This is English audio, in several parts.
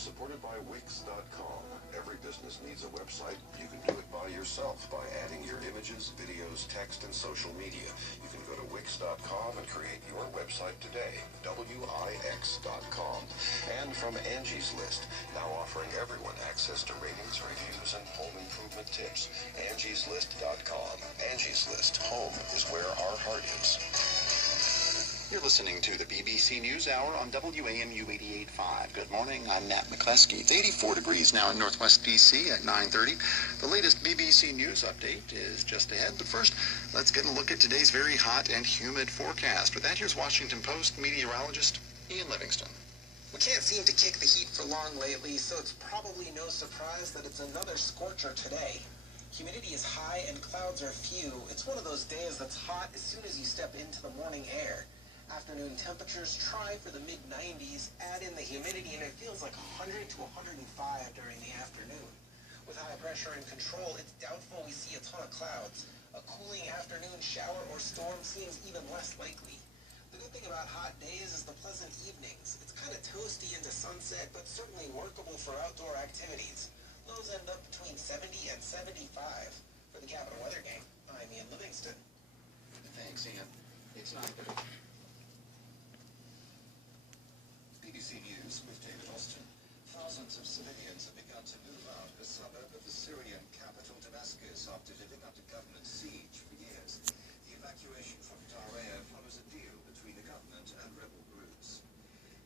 is supported by Wix.com. Every business needs a website. You can do it by yourself by adding your images, videos, text, and social media. You can go to Wix.com and create your website today. Wix.com. And from Angie's List, now offering everyone access to ratings, reviews, and home improvement tips. Angie'sList.com. Angie's List. Home is where our heart is. You're listening to the BBC News Hour on WAMU 88.5. Good morning, I'm Nat McCleskey. It's 84 degrees now in Northwest BC at 9:30. The latest BBC News update is just ahead, but first, let's get a look at today's very hot and humid forecast. With that, here's Washington Post meteorologist Ian Livingston. We can't seem to kick the heat for long lately, so it's probably no surprise that it's another scorcher today. Humidity is high and clouds are few. It's one of those days that's hot as soon as you step into the morning air. Afternoon temperatures try for the mid-90s, add in the humidity, and it feels like 100 to 105 during the afternoon. With high pressure in control, it's doubtful we see a ton of clouds. A cooling afternoon shower or storm seems even less likely. The good thing about hot days is the pleasant evenings. It's kind of toasty into sunset, but certainly workable for outdoor activities. Lows end up between 70 and 75. For the Capital Weather Game, I'm Ian Livingston. Thanks, Ian. It's 9:30. BBC News with David Austin. Thousands of civilians have begun to move out of a suburb of the Syrian capital Damascus after living under government siege for years. The evacuation from Daraa follows a deal between the government and rebel groups.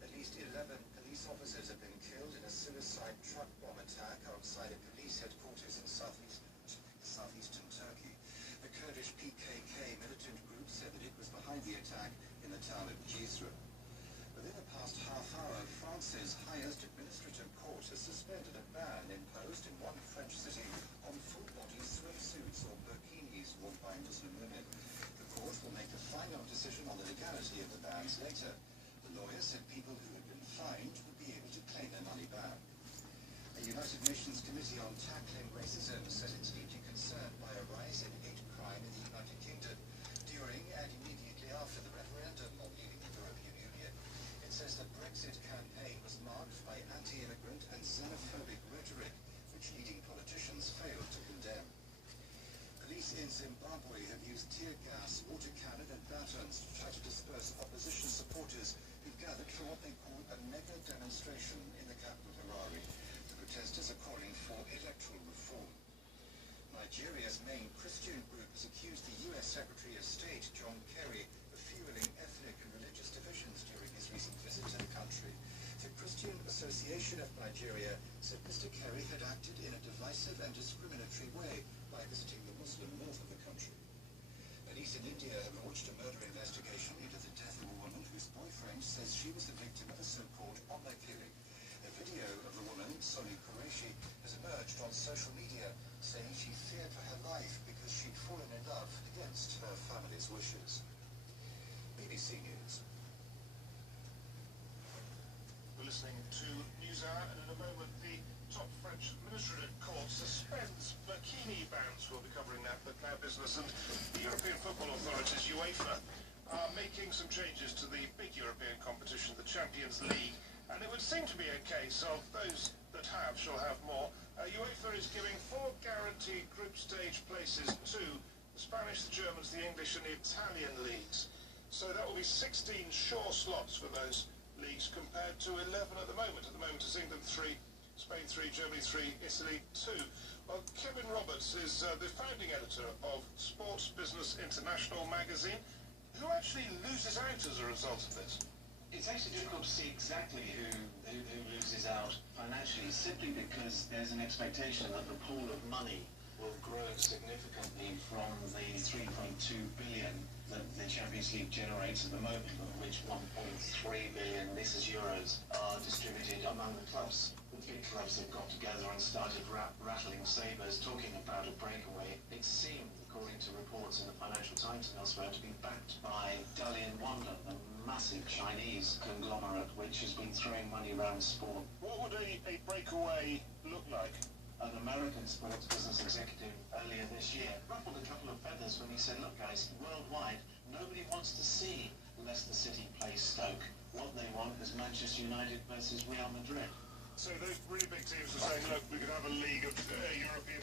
At least 11 police officers have been killed in a suicide truck bomb attack outside a police headquarters in southeastern Turkey. The Kurdish PKK militant group said that it was behind the attack in the town of Jizre. Within the past half hour, France's highest administrative court has suspended a ban imposed in one French city on full-body swimsuits or burkinis worn by Muslim women. The court will make a final decision on the legality of the bans later. The lawyer said people who had been fined would be able to claim their money back. A United Nations Committee on Tackling Racism said it's deeply concerned by a rise in hate crime in the United Kingdom during and immediately after the referendum on leaving the European Union. It says the Brexit campaign was marked by anti-immigrant and xenophobic rhetoric, which leading politicians failed to condemn. Police in Zimbabwe have used tear gas, water cannon and batons to try to disperse opposition supporters who've gathered for what they call a mega demonstration in the capital Harare. The protesters are calling for electoral reform. Nigeria's main Christian group has accused the U.S. Secretary of State, John Kerry, of fueling ethnic and religious divisions during his recent visit to the country. The Christian Association of Nigeria said Mr. Kerry had acted in a divisive and discriminatory way by visiting the Muslim north of the country. Police in India have launched a murder investigation into the death of a woman whose boyfriend says she was the victim of a so-called honor killing. A video of the woman, Soni Qureshi, has emerged on social media, saying she feared for her life because she'd fallen in love against her family's wishes. BBC News. We're listening to NewsHour, and in a moment the top French administrative court suspends burkini bans. We'll be covering that, but now business. And the European football authorities, UEFA, are making some changes to the big European competition, the Champions League. And it would seem to be a case of those that have shall have more. UEFA is giving 4 guaranteed group stage places to the Spanish, the Germans, the English and the Italian leagues. So that will be 16 sure slots for those leagues compared to 11 at the moment. At the moment it's England 3, Spain 3, Germany 3, Italy 2. Well, Kevin Roberts is the founding editor of Sports Business International magazine. Who actually loses out as a result of this? It's actually difficult to see exactly who loses out financially, simply because there's an expectation that the pool of money will grow significantly from the 3.2 billion that the Champions League generates at the moment, of which 1.3 billion, this is euros, are distributed among the clubs. The big clubs have got together and started rattling sabres, talking about a breakaway. It seemed, according to reports in the Financial Times and elsewhere, to be backed by Dalian Wanda, the massive Chinese conglomerate which has been throwing money around sport. What would a breakaway look like? An American sports business executive earlier this year ruffled a couple of feathers when he said, look guys, worldwide, nobody wants to see Leicester City play Stoke. What they want is Manchester United versus Real Madrid. So those really big teams are saying, look, we could have a league of European